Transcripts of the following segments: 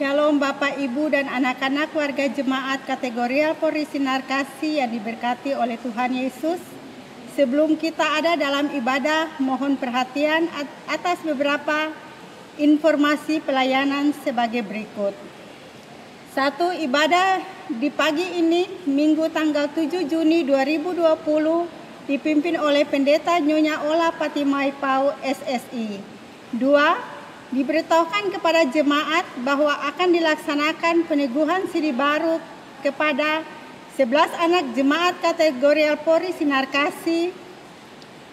Shalom Bapak, Ibu, dan anak-anak warga jemaat kategorial Polri Sinar Kasih yang diberkati oleh Tuhan Yesus. Sebelum kita ada dalam ibadah, mohon perhatian atas beberapa informasi pelayanan sebagai berikut. 1. Ibadah di pagi ini, Minggu tanggal 7 Juni 2020, dipimpin oleh Pendeta Nyonya Ola Patimai Pau SSI. 2. Diberitahukan kepada jemaat bahwa akan dilaksanakan peneguhan siri baru kepada 11 anak jemaat kategorial Polri Sinar Kasih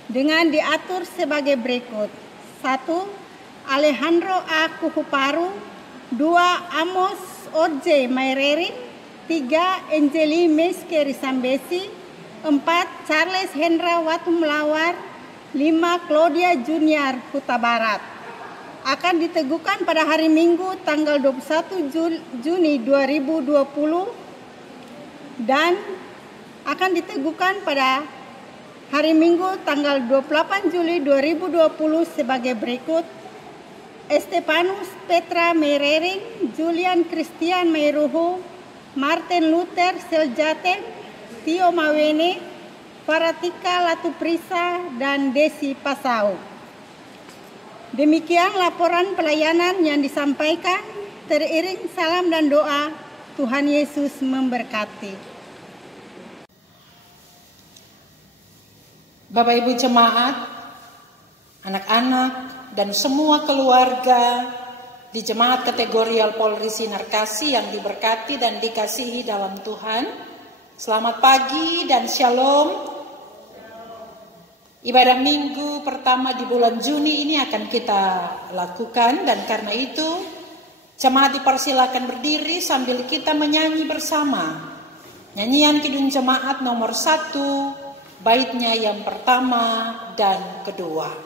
dengan diatur sebagai berikut. 1. Alejandro A. Kuhuparu. 2. Amos Orje Mairerin. 3. Angeli Meskeri Sambesi. 4. Charles Hendra Watumlawar. 5. Claudia Junior Huta Barat. Akan diteguhkan pada hari Minggu tanggal 21 Juni 2020 dan akan diteguhkan pada hari Minggu tanggal 28 Juli 2020 sebagai berikut: Estefanus Petra Meirering, Julian Christian Meiruhu, Martin Luther Seljate, Tio Mawene, Faratika Latuprisa, dan Desi Pasau. Demikian laporan pelayanan yang disampaikan. Teriring salam dan doa, Tuhan Yesus memberkati. Bapak Ibu jemaat, anak-anak, dan semua keluarga di jemaat kategorial Polri Sinar Kasih yang diberkati dan dikasihi dalam Tuhan, selamat pagi dan shalom. Ibadah minggu pertama di bulan Juni ini akan kita lakukan, dan karena itu jemaat dipersilakan berdiri sambil kita menyanyi bersama nyanyian Kidung Jemaat nomor 1, baitnya yang pertama dan kedua.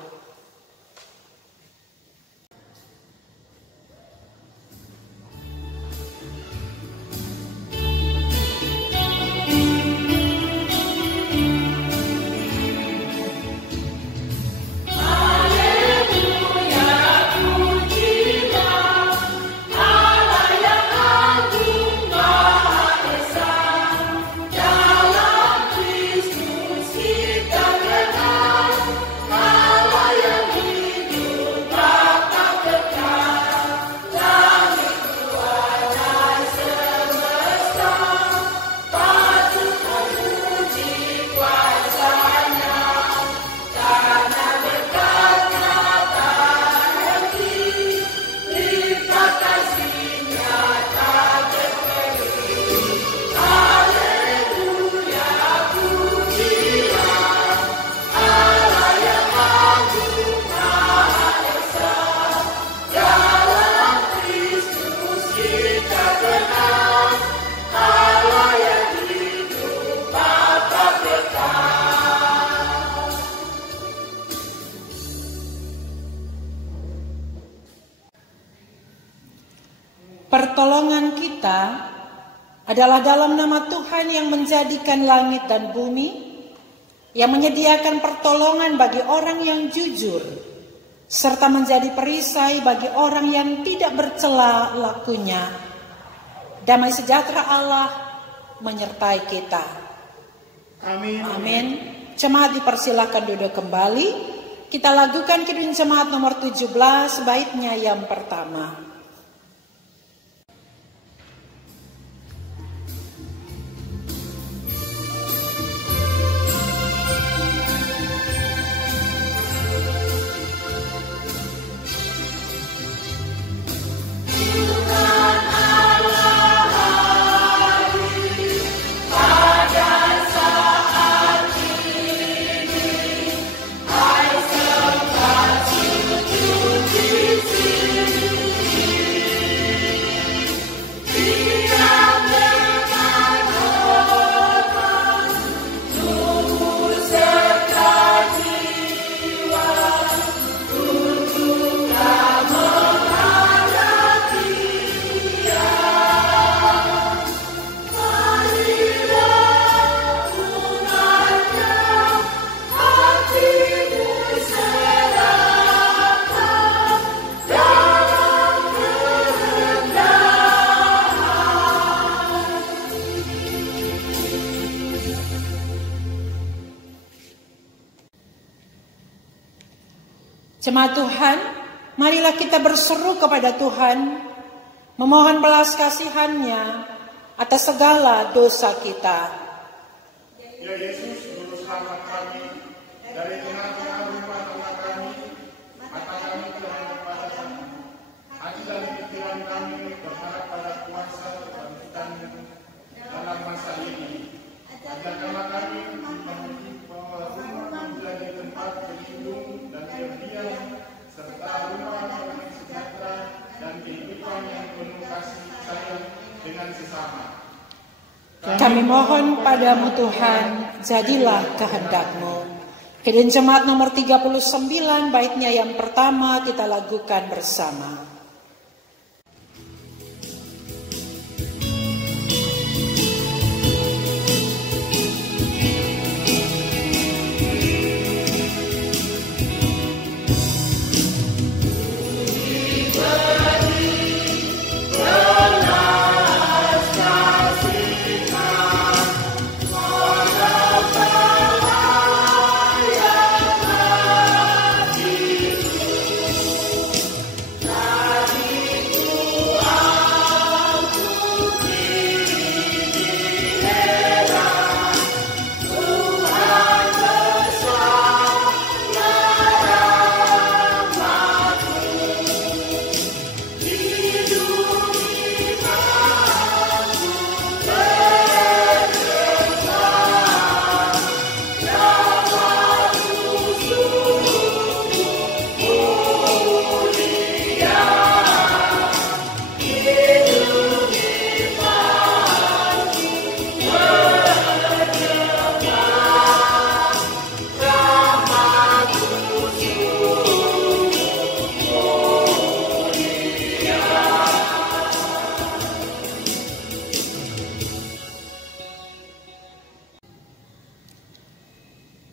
Pertolongan kita adalah dalam nama Tuhan yang menjadikan langit dan bumi, yang menyediakan pertolongan bagi orang yang jujur, serta menjadi perisai bagi orang yang tidak bercela lakunya. Damai sejahtera Allah menyertai kita. Amin. Amin. Jemaat dipersilakan duduk kembali. Kita lakukan Kidung Jemaat nomor 17, baitnya yang pertama. I Jemaat Tuhan, marilah kita berseru kepada Tuhan, memohon belas kasihan-Nya atas segala dosa kita. Ya Yesus, Juru Selamat kami, dari tengah-tengah rumah tangga kami, mata kami terhadap pada Kamu. Hati dan pikiran kami berharap pada kuasa kebangkitan-Mu dalam masa ini. Ajarkanlah kami bahwa rumah menjadi tempat berlindung dan berdiam, serta rumah yang sejahtera dan kehidupan yang penuh kasih sayang dengan sesama. Kami mohon padamu Tuhan, jadilah kehendak-Mu. Kidung Jemaat nomor 39, baitnya yang pertama kita lakukan bersama.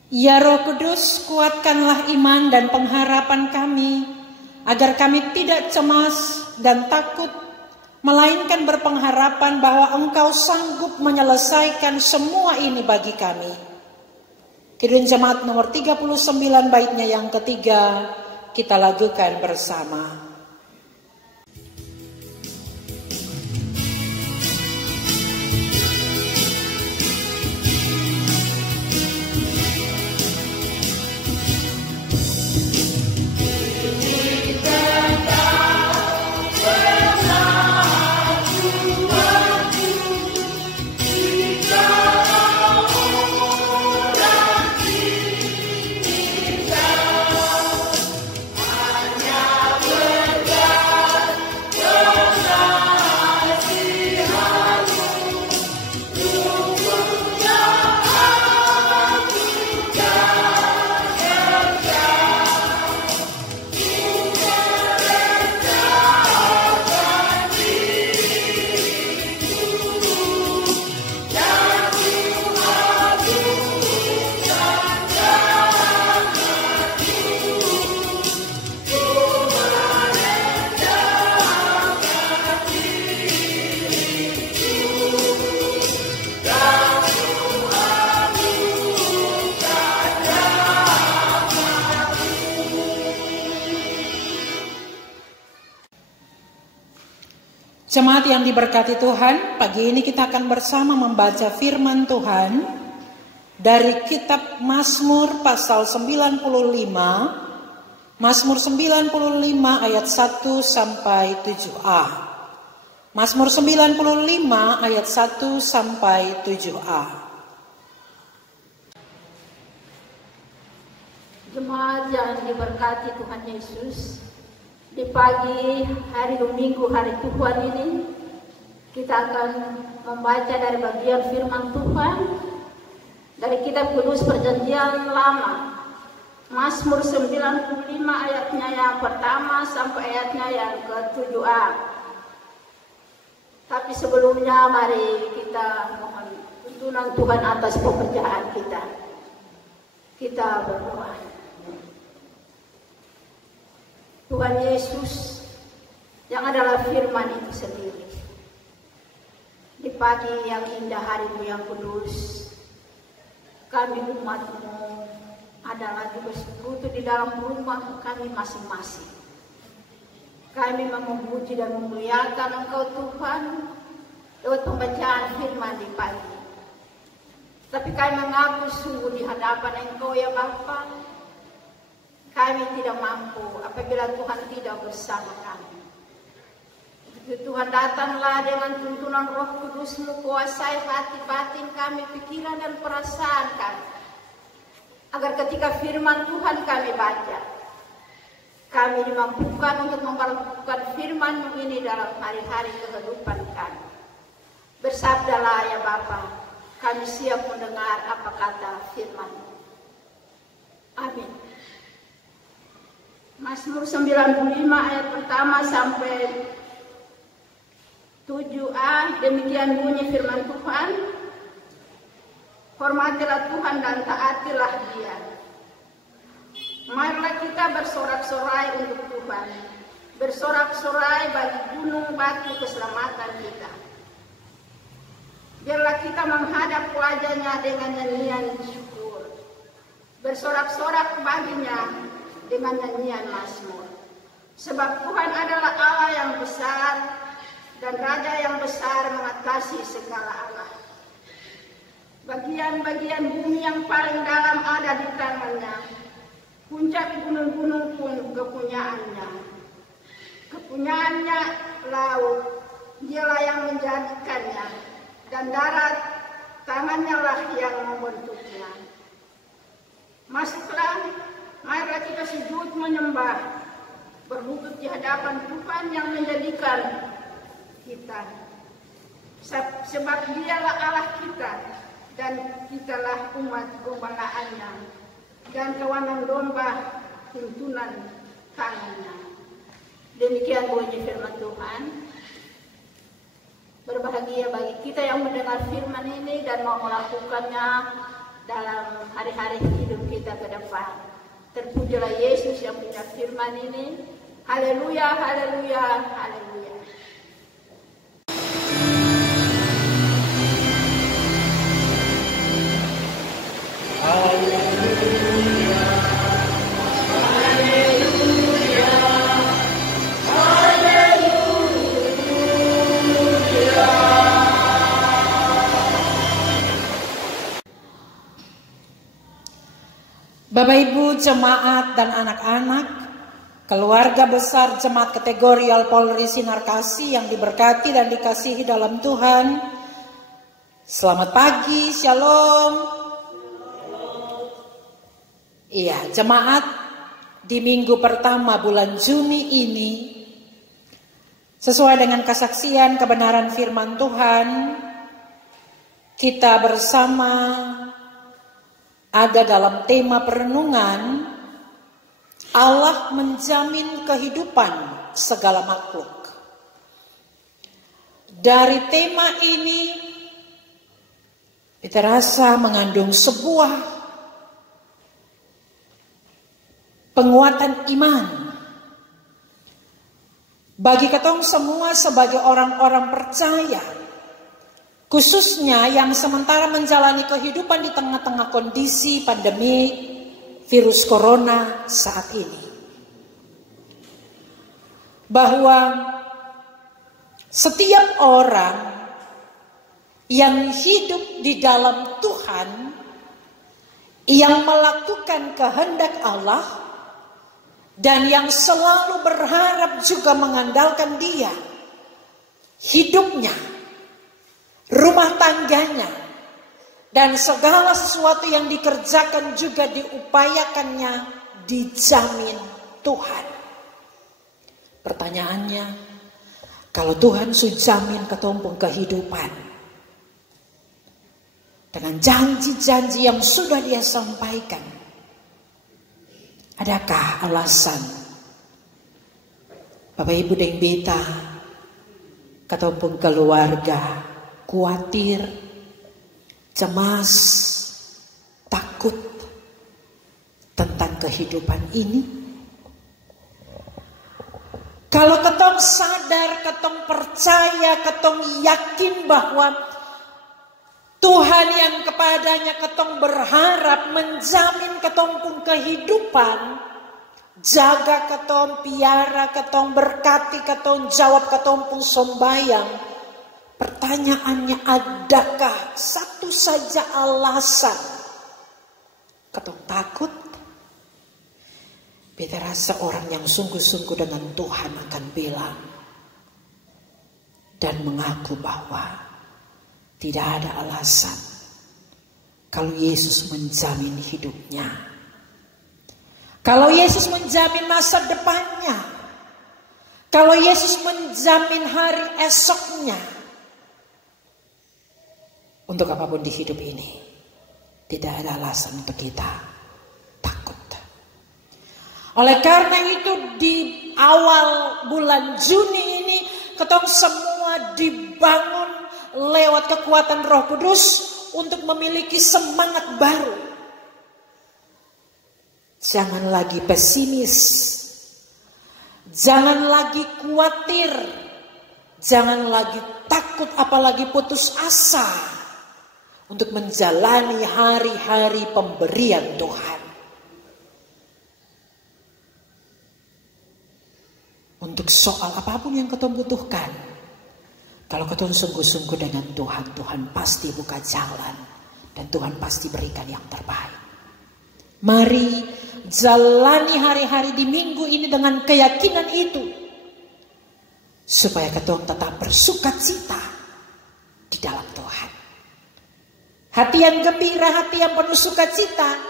Ya Roh Kudus, kuatkanlah iman dan pengharapan kami, agar kami tidak cemas dan takut, melainkan berpengharapan bahwa Engkau sanggup menyelesaikan semua ini bagi kami. Kidung Jemaat nomor 39 baitnya yang ketiga, kita lakukan bersama. Jemaat yang diberkati Tuhan, pagi ini kita akan bersama membaca firman Tuhan dari kitab Mazmur pasal 95, Mazmur 95 ayat 1 sampai 7a. Mazmur 95 ayat 1 sampai 7a. Jemaat yang diberkati Tuhan Yesus, di pagi hari Minggu, hari Tuhan ini, kita akan membaca dari bagian firman Tuhan dari kitab Kudus Perjanjian Lama, Mazmur 95 ayatnya yang pertama sampai ayatnya yang ke-7a. Tapi sebelumnya mari kita mohon tuntunan Tuhan atas pekerjaan kita. Kita berdoa. Tuhan Yesus yang adalah firman itu sendiri, di pagi yang indah, hari-Mu yang kudus, kami umat-Mu ada lagi bersekutu di dalam rumah kami masing-masing. Kami memuji dan memuliakan Engkau Tuhan lewat pembacaan firman di pagi. Tapi kami mengaku sungguh di hadapan Engkau ya Bapa, kami tidak mampu apabila Tuhan tidak bersama kami. Tuhan datanglah dengan tuntunan Roh Kudus-Mu, kuasai hati batin kami, pikiran dan perasaan kami, agar ketika firman Tuhan kami baca, kami dimampukan untuk memperlakukan firman-Mu ini dalam hari-hari kehidupan kami. Bersabdalah ya Bapa, kami siap mendengar apa kata firman-Mu. Amin. Mazmur 95 ayat pertama sampai 7a, demikian bunyi firman Tuhan. Hormatilah Tuhan dan taatilah Dia. Marilah kita bersorak-sorai untuk Tuhan, bersorak-sorai bagi gunung batu keselamatan kita. Biarlah kita menghadap wajah-Nya dengan nyanyian syukur, bersorak-sorak baginya dengan nyanyian mazmur. Sebab Tuhan adalah Allah yang besar, dan Raja yang besar mengatasi segala Allah. Bagian-bagian bumi yang paling dalam ada di tangan-Nya. Puncak gunung-gunung pun kepunyaannya. Kepunyaannya laut, Dialah yang menjadikannya, dan darat, tangannya lah yang membentuknya. Masuklah, marilah kita sujud menyembah, berlutut di hadapan Tuhan yang menjadikan kita. Sebab Dialah Allah kita, dan kitalah umat gembalaannya, dan kawanan domba tuntunan tangannya. Demikian bunyi firman Tuhan. Berbahagia bagi kita yang mendengar firman ini dan mau melakukannya dalam hari-hari hidup kita ke depan. Terpujilah Yesus yang punya firman ini. Haleluya, haleluya, haleluya. Bapak Ibu jemaat dan anak-anak, keluarga besar jemaat kategorial Polri Sinar Kasih yang diberkati dan dikasihi dalam Tuhan. Selamat pagi, shalom. Iya, jemaat, di minggu pertama bulan Juni ini, sesuai dengan kesaksian kebenaran firman Tuhan, kita bersama ada dalam tema perenungan, Allah menjamin kehidupan segala makhluk. Dari tema ini, kita rasa mengandung sebuah penguatan iman bagi ketong semua sebagai orang-orang percaya, khususnya yang sementara menjalani kehidupan di tengah-tengah kondisi pandemi virus corona saat ini. Bahwa setiap orang yang hidup di dalam Tuhan, yang melakukan kehendak Allah, dan yang selalu berharap juga mengandalkan Dia, hidupnya, rumah tangganya, dan segala sesuatu yang dikerjakan juga diupayakannya dijamin Tuhan. Pertanyaannya, kalau Tuhan sujamin ketumpung kehidupan dengan janji-janji yang sudah Dia sampaikan, adakah alasan Bapak Ibu dan beta ketumpung keluarga khawatir, cemas, takut tentang kehidupan ini? Kalau ketong sadar, ketong percaya, ketong yakin bahwa Tuhan Tuhan yang kepadanya ketong berharap menjamin ketong pun kehidupan, jaga ketong, piara ketong, berkati ketong, jawab ketong pun sembahyang. Pertanyaannya, adakah satu saja alasan ketong takut? Beta rasa orang yang sungguh-sungguh dengan Tuhan akan bilang dan mengaku bahwa tidak ada alasan kalau Yesus menjamin hidupnya. Kalau Yesus menjamin masa depannya. Kalau Yesus menjamin hari esoknya. Untuk apapun di hidup ini, tidak ada alasan untuk kita takut. Oleh karena itu di awal bulan Juni ini, ketong semua dibangun lewat kekuatan Roh Kudus untuk memiliki semangat baru. Jangan lagi pesimis. Jangan lagi khawatir. Jangan lagi takut, apalagi putus asa untuk menjalani hari-hari pemberian Tuhan. Untuk soal apapun yang ketong butuhkan, kalau ketong sungguh-sungguh dengan Tuhan, Tuhan pasti buka jalan dan Tuhan pasti berikan yang terbaik. Mari jalani hari-hari di minggu ini dengan keyakinan itu, supaya ketong tetap bersukacita di dalam Tuhan. Hati yang gembira, hati yang penuh sukacita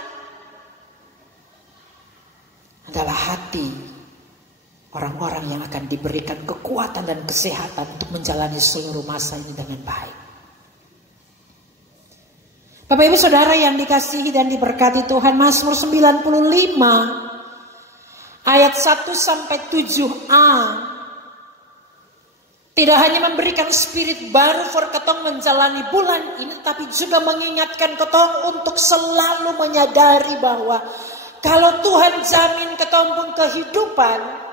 adalah hati orang-orang yang akan diberikan kekuatan dan kesehatan untuk menjalani seluruh masa ini dengan baik. Bapak Ibu Saudara yang dikasihi dan diberkati Tuhan, Mazmur 95 ayat 1-7a tidak hanya memberikan spirit baru for ketong menjalani bulan ini, tapi juga mengingatkan ketong untuk selalu menyadari bahwa kalau Tuhan jamin ketong pun kehidupan,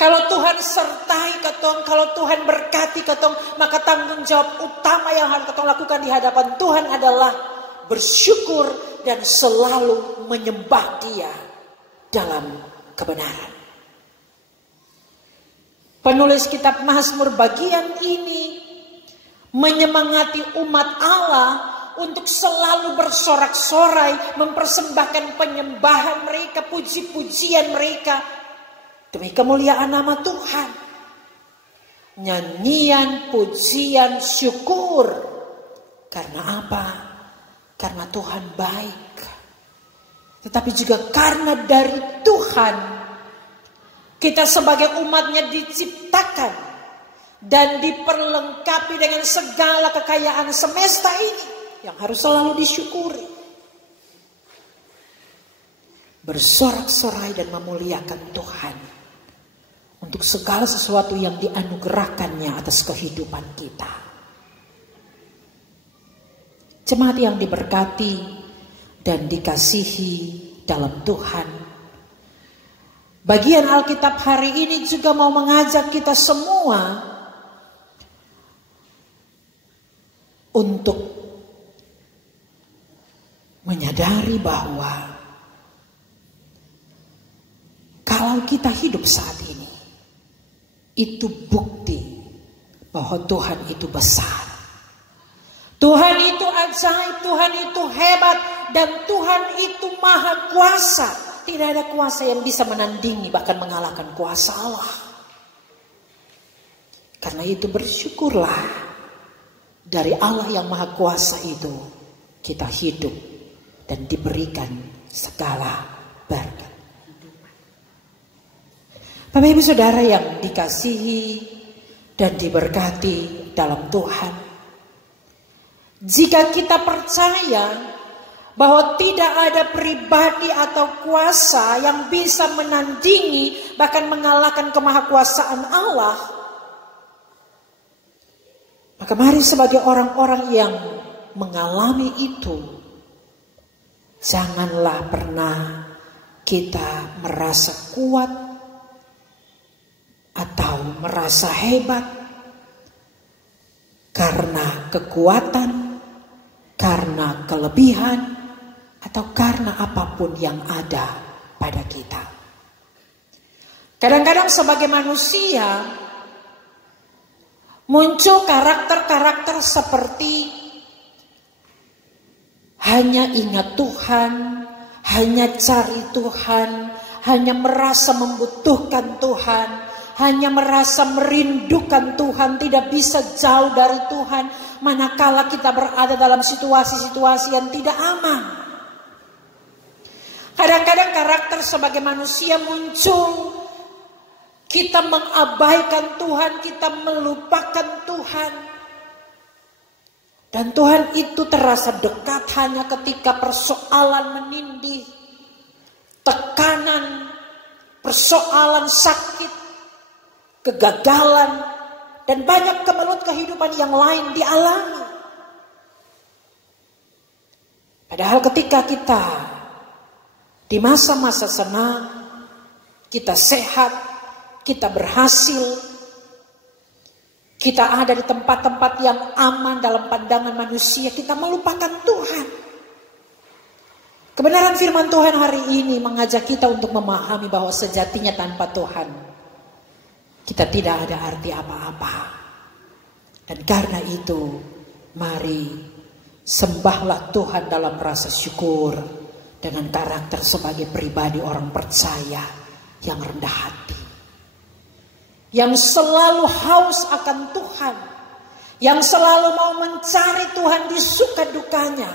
kalau Tuhan sertai ketong, kalau Tuhan berkati ketong, maka tanggung jawab utama yang harus ketong lakukan di hadapan Tuhan adalah bersyukur dan selalu menyembah Dia dalam kebenaran. Penulis kitab Mazmur bagian ini menyemangati umat Allah untuk selalu bersorak-sorai, mempersembahkan penyembahan mereka, puji-pujian mereka demi kemuliaan nama Tuhan. Nyanyian, pujian, syukur. Karena apa? Karena Tuhan baik. Tetapi juga karena dari Tuhan kita sebagai umatnya diciptakan dan diperlengkapi dengan segala kekayaan semesta ini yang harus selalu disyukuri. Bersorak-sorai dan memuliakan Tuhan untuk segala sesuatu yang dianugerahkannya atas kehidupan kita. Jemaat yang diberkati dan dikasihi dalam Tuhan, bagian Alkitab hari ini juga mau mengajak kita semua untuk menyadari bahwa kalau kita hidup saat ini, itu bukti bahwa Tuhan itu besar. Tuhan itu ajaib, Tuhan itu hebat, dan Tuhan itu maha kuasa. Tidak ada kuasa yang bisa menandingi bahkan mengalahkan kuasa Allah. Karena itu bersyukurlah dari Allah yang maha kuasa itu kita hidup dan diberikan segala berkat. Bapak Ibu Saudara yang dikasihi dan diberkati dalam Tuhan, jika kita percaya bahwa tidak ada pribadi atau kuasa yang bisa menandingi bahkan mengalahkan kemahakuasaan Allah, maka mari sebagai orang-orang yang mengalami itu, janganlah pernah kita merasa kuat atau merasa hebat karena kekuatan karena kelebihan atau karena apapun yang ada pada kita. Kadang-kadang sebagai manusia muncul karakter-karakter seperti hanya ingat Tuhan, hanya cari Tuhan, hanya merasa membutuhkan Tuhan, hanya merasa merindukan Tuhan, tidak bisa jauh dari Tuhan manakala kita berada dalam situasi-situasi yang tidak aman. Kadang-kadang karakter sebagai manusia muncul, kita mengabaikan Tuhan, kita melupakan Tuhan. Dan Tuhan itu terasa dekat hanya ketika persoalan menindih, tekanan, persoalan sakit, kegagalan, dan banyak kemelut kehidupan yang lain dialami. Padahal ketika kita di masa-masa senang, kita sehat, kita berhasil, kita ada di tempat-tempat yang aman dalam pandangan manusia, kita melupakan Tuhan. Kebenaran firman Tuhan hari ini mengajak kita untuk memahami bahwa sejatinya tanpa Tuhan kita tidak ada arti apa-apa. Dan karena itu, mari sembahlah Tuhan dalam rasa syukur dengan karakter sebagai pribadi orang percaya yang rendah hati, yang selalu haus akan Tuhan, yang selalu mau mencari Tuhan di suka dukanya,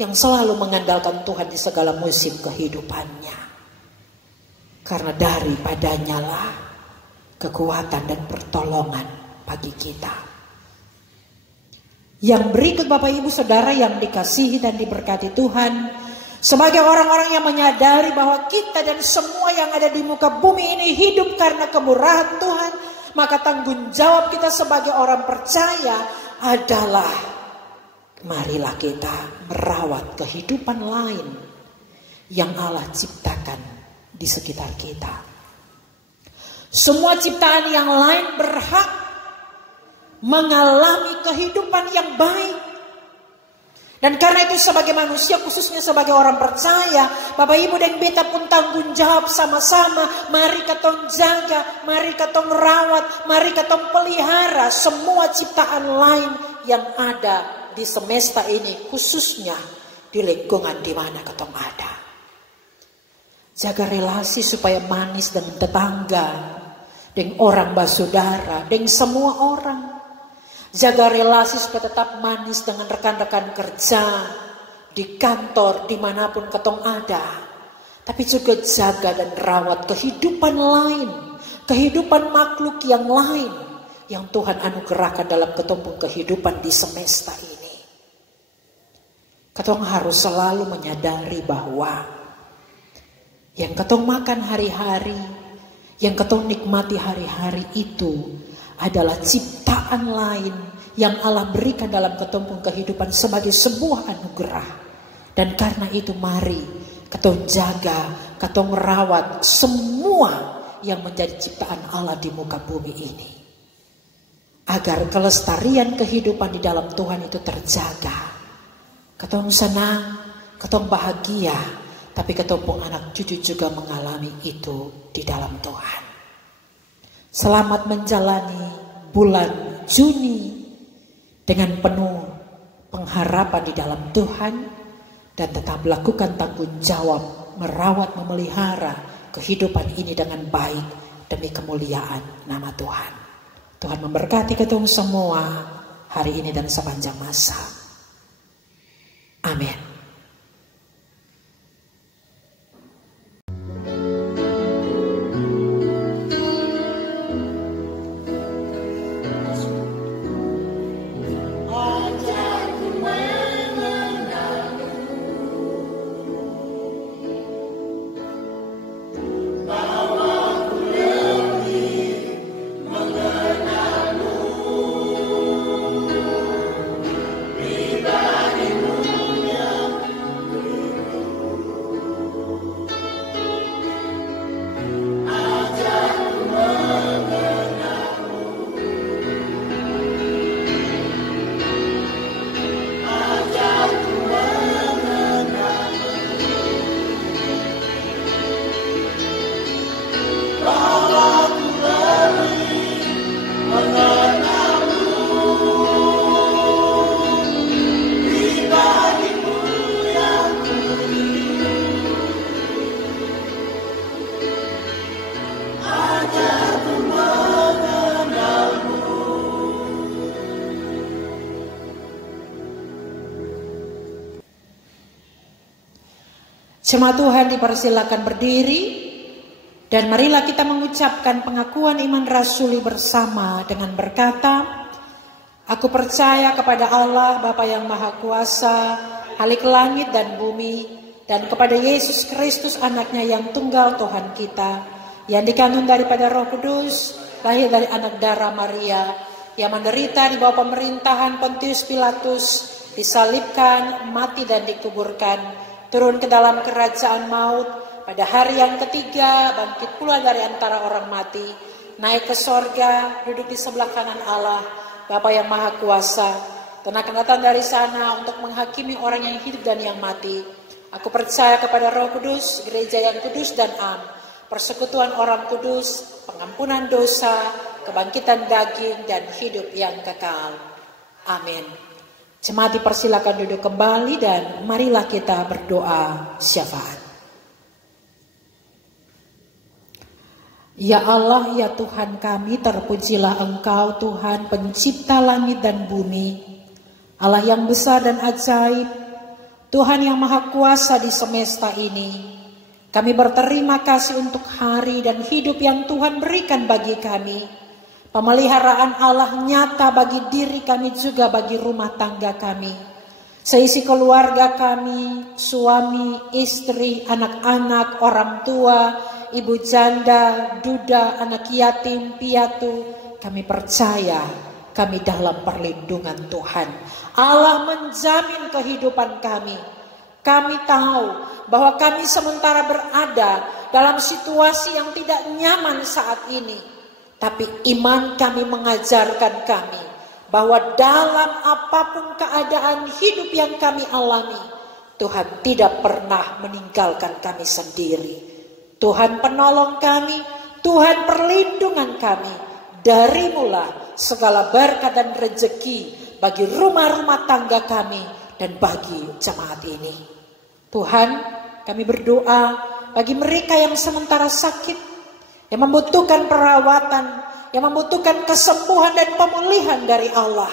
yang selalu mengandalkan Tuhan di segala musim kehidupannya. Karena daripadanya lah kekuatan dan pertolongan bagi kita. Yang berikut Bapak Ibu Saudara yang dikasihi dan diberkati Tuhan, sebagai orang-orang yang menyadari bahwa kita dan semua yang ada di muka bumi ini hidup karena kemurahan Tuhan, maka tanggung jawab kita sebagai orang percaya adalah marilah kita merawat kehidupan lain yang Allah ciptakan di sekitar kita. Semua ciptaan yang lain berhak mengalami kehidupan yang baik. Dan karena itu sebagai manusia, khususnya sebagai orang percaya, Bapak Ibu dan beta pun tanggung jawab sama-sama. Mari katong jaga, mari katong rawat, mari katong pelihara semua ciptaan lain yang ada di semesta ini, khususnya di lingkungan di mana katong ada. Jaga relasi supaya manis dengan tetangga, dengan orang bersaudara, dengan semua orang. Jaga relasi supaya tetap manis dengan rekan-rekan kerja, di kantor, dimanapun ketong ada. Tapi juga jaga dan rawat kehidupan lain, kehidupan makhluk yang lain yang Tuhan anugerahkan dalam ketumpuk kehidupan di semesta ini. Ketong harus selalu menyadari bahwa yang ketong makan hari-hari, yang ketong nikmati hari-hari itu adalah ciptaan lain yang Allah berikan dalam ketumpuk kehidupan sebagai sebuah anugerah. Dan karena itu mari ketong jaga, ketong rawat semua yang menjadi ciptaan Allah di muka bumi ini, agar kelestarian kehidupan di dalam Tuhan itu terjaga. Ketong senang, ketong bahagia, tapi ketong anak cucu juga mengalami itu di dalam Tuhan. Selamat menjalani bulan Juni dengan penuh pengharapan di dalam Tuhan, dan tetap lakukan tanggung jawab merawat, memelihara kehidupan ini dengan baik demi kemuliaan nama Tuhan. Tuhan memberkati ketong semua hari ini dan sepanjang masa. Amin. Pribadimu yang Jemaat Tuhan dipersilakan berdiri dan marilah kita mengucapkan pengakuan iman rasuli bersama dengan berkata, aku percaya kepada Allah Bapa yang Maha Kuasa, Khalik langit dan bumi, dan kepada Yesus Kristus anaknya yang tunggal Tuhan kita, yang dikandung daripada Roh Kudus, lahir dari anak darah Maria, yang menderita di bawah pemerintahan Pontius Pilatus, disalibkan, mati dan dikuburkan, turun ke dalam kerajaan maut, pada hari yang ketiga bangkit pula dari antara orang mati, naik ke sorga, duduk di sebelah kanan Allah, Bapa yang Maha Kuasa, dan akan datang dari sana untuk menghakimi orang yang hidup dan yang mati. Aku percaya kepada Roh Kudus, gereja yang kudus dan am, persekutuan orang kudus, pengampunan dosa, kebangkitan daging, dan hidup yang kekal. Amin. Jemaat dipersilakan duduk kembali dan marilah kita berdoa syafaat. Ya Allah, ya Tuhan kami, terpujilah Engkau Tuhan pencipta langit dan bumi, Allah yang besar dan ajaib, Tuhan yang Maha Kuasa di semesta ini. Kami berterima kasih untuk hari dan hidup yang Tuhan berikan bagi kami. Pemeliharaan Allah nyata bagi diri kami juga bagi rumah tangga kami. Seisi keluarga kami, suami, istri, anak-anak, orang tua, ibu janda, duda, anak yatim, piatu, kami percaya kami dalam perlindungan Tuhan. Allah menjamin kehidupan kami. Kami tahu bahwa kami sementara berada dalam situasi yang tidak nyaman saat ini. Tapi iman kami mengajarkan kami bahwa dalam apapun keadaan hidup yang kami alami, Tuhan tidak pernah meninggalkan kami sendiri. Tuhan penolong kami, Tuhan perlindungan kami. Darimulah segala berkat dan rezeki bagi rumah-rumah tangga kami dan bagi jemaat ini. Tuhan, kami berdoa bagi mereka yang sementara sakit, yang membutuhkan perawatan, yang membutuhkan kesembuhan dan pemulihan dari Allah.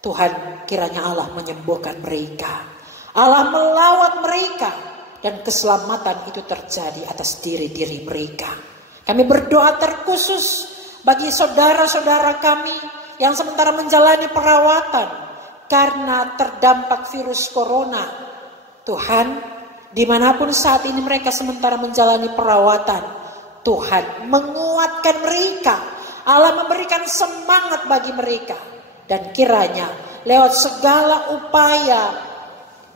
Tuhan, kiranya Allah menyembuhkan mereka. Allah melawat mereka dan keselamatan itu terjadi atas diri-diri mereka. Kami berdoa terkhusus bagi saudara-saudara kami yang sementara menjalani perawatan karena terdampak virus corona. Tuhan, dimanapun saat ini mereka sementara menjalani perawatan, Tuhan menguatkan mereka. Allah memberikan semangat bagi mereka. Dan kiranya lewat segala upaya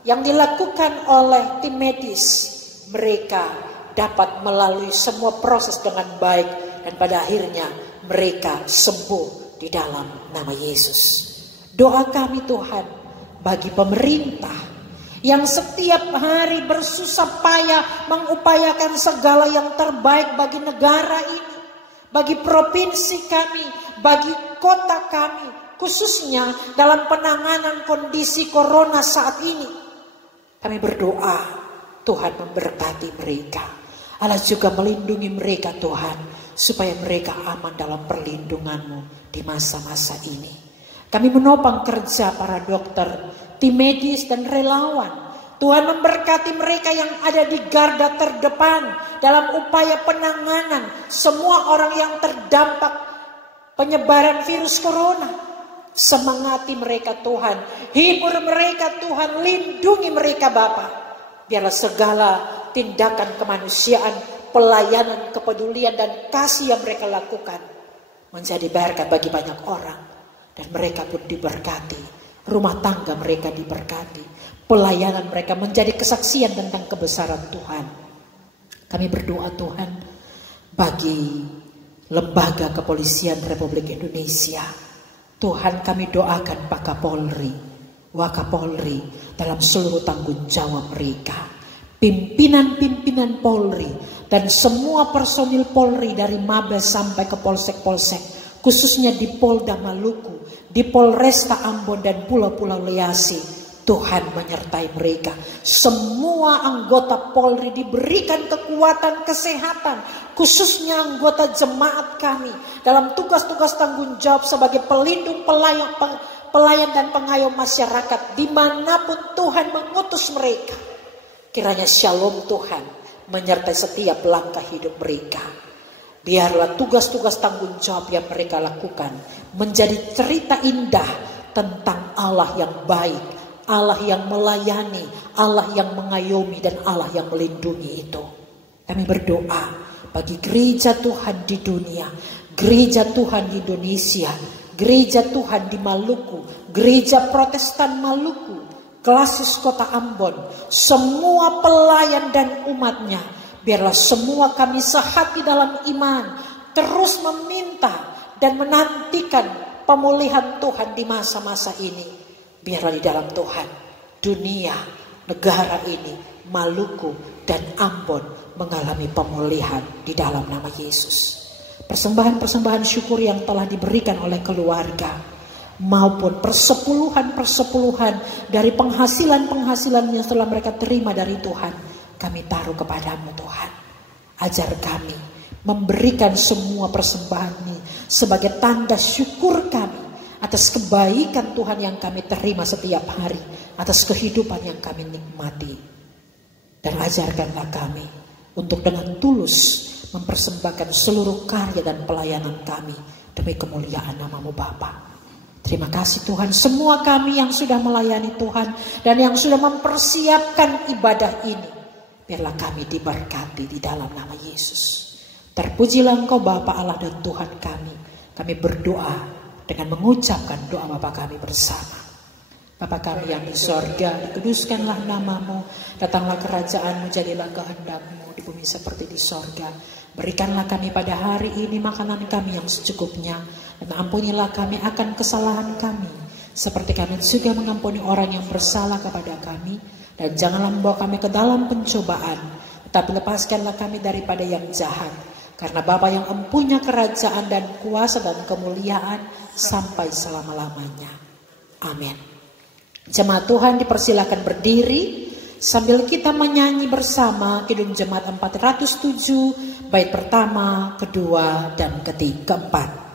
yang dilakukan oleh tim medis, mereka dapat melalui semua proses dengan baik. Dan pada akhirnya mereka sembuh di dalam nama Yesus. Doa kami Tuhan bagi pemerintah yang setiap hari bersusah payah mengupayakan segala yang terbaik bagi negara ini, bagi provinsi kami, bagi kota kami, khususnya dalam penanganan kondisi corona saat ini. Kami berdoa Tuhan memberkati mereka. Allah juga melindungi mereka Tuhan, supaya mereka aman dalam perlindungan-Mu di masa-masa ini. Kami menopang kerja para dokter, tim medis dan relawan. Tuhan memberkati mereka yang ada di garda terdepan dalam upaya penanganan semua orang yang terdampak penyebaran virus corona. Semangati mereka Tuhan, hibur mereka Tuhan, lindungi mereka Bapa. Biarlah segala tindakan kemanusiaan, pelayanan, kepedulian dan kasih yang mereka lakukan menjadi berkat bagi banyak orang. Dan mereka pun diberkati, rumah tangga mereka diberkati, pelayanan mereka menjadi kesaksian tentang kebesaran Tuhan. Kami berdoa Tuhan bagi Lembaga Kepolisian Republik Indonesia. Tuhan, kami doakan Pak Kapolri, Wakapolri dalam seluruh tanggung jawab mereka, pimpinan-pimpinan Polri dan semua personil Polri dari Mabes sampai ke polsek-polsek, khususnya di Polda Maluku, di Polresta Ambon dan Pulau-Pulau Leasi. Tuhan menyertai mereka. Semua anggota Polri diberikan kekuatan kesehatan, khususnya anggota jemaat kami dalam tugas-tugas tanggung jawab sebagai pelindung, pelayan dan pengayom masyarakat dimanapun Tuhan mengutus mereka. Kiranya shalom Tuhan menyertai setiap langkah hidup mereka. Biarlah tugas-tugas tanggung jawab yang mereka lakukan menjadi cerita indah tentang Allah yang baik, Allah yang melayani, Allah yang mengayomi, dan Allah yang melindungi itu. Kami berdoa bagi gereja Tuhan di dunia, gereja Tuhan di Indonesia, gereja Tuhan di Maluku, gereja Protestan Maluku, Klasis Kota Ambon, semua pelayan dan umatnya. Biarlah semua kami sehati dalam iman, terus meminta dan menantikan pemulihan Tuhan di masa-masa ini. Biarlah di dalam Tuhan, dunia, negara ini, Maluku dan Ambon mengalami pemulihan di dalam nama Yesus. Persembahan-persembahan syukur yang telah diberikan oleh keluarga maupun persepuluhan dari penghasilan yang telah mereka terima dari Tuhan, kami taruh kepadamu Tuhan. Ajar kami memberikan semua persembahan ini sebagai tanda syukur kami atas kebaikan Tuhan yang kami terima setiap hari, atas kehidupan yang kami nikmati. Dan ajarkanlah kami untuk dengan tulus mempersembahkan seluruh karya dan pelayanan kami demi kemuliaan nama-Mu Bapa. Terima kasih Tuhan, semua kami yang sudah melayani Tuhan dan yang sudah mempersiapkan ibadah ini, biarlah kami diberkati di dalam nama Yesus. Terpujilah Engkau Bapa Allah dan Tuhan kami. Kami berdoa dengan mengucapkan doa Bapa kami bersama. Bapa kami yang di sorga, dikuduskanlah nama-Mu, datanglah kerajaan-Mu, jadilah kehendak-Mu di bumi seperti di sorga. Berikanlah kami pada hari ini makanan kami yang secukupnya, dan ampunilah kami akan kesalahan kami, seperti kami juga mengampuni orang yang bersalah kepada kami. Dan janganlah membawa kami ke dalam pencobaan, tetapi lepaskanlah kami daripada yang jahat. Karena Bapa yang empunya kerajaan dan kuasa dan kemuliaan sampai selama-lamanya. Amin. Jemaat Tuhan dipersilakan berdiri sambil kita menyanyi bersama Kidung Jemaat 407 bait pertama, kedua, dan keempat.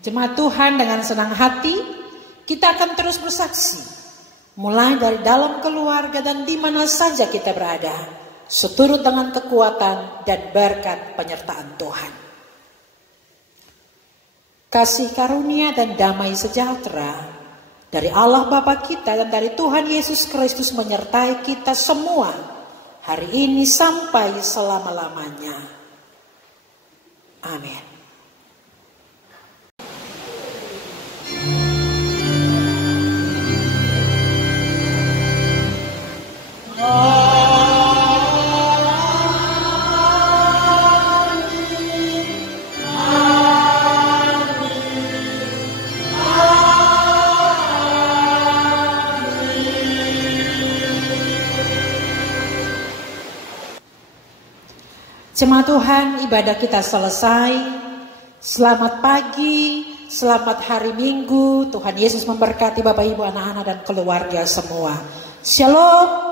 Jemaat Tuhan, dengan senang hati kita akan terus bersaksi, mulai dari dalam keluarga dan di mana saja kita berada, seturut dengan kekuatan dan berkat penyertaan Tuhan. Kasih karunia dan damai sejahtera dari Allah Bapa kita dan dari Tuhan Yesus Kristus menyertai kita semua hari ini sampai selama-lamanya. Amin. Jemaat Tuhan, ibadah kita selesai. Selamat pagi, selamat hari Minggu. Tuhan Yesus memberkati Bapak Ibu, anak-anak dan keluarga semua. Shalom.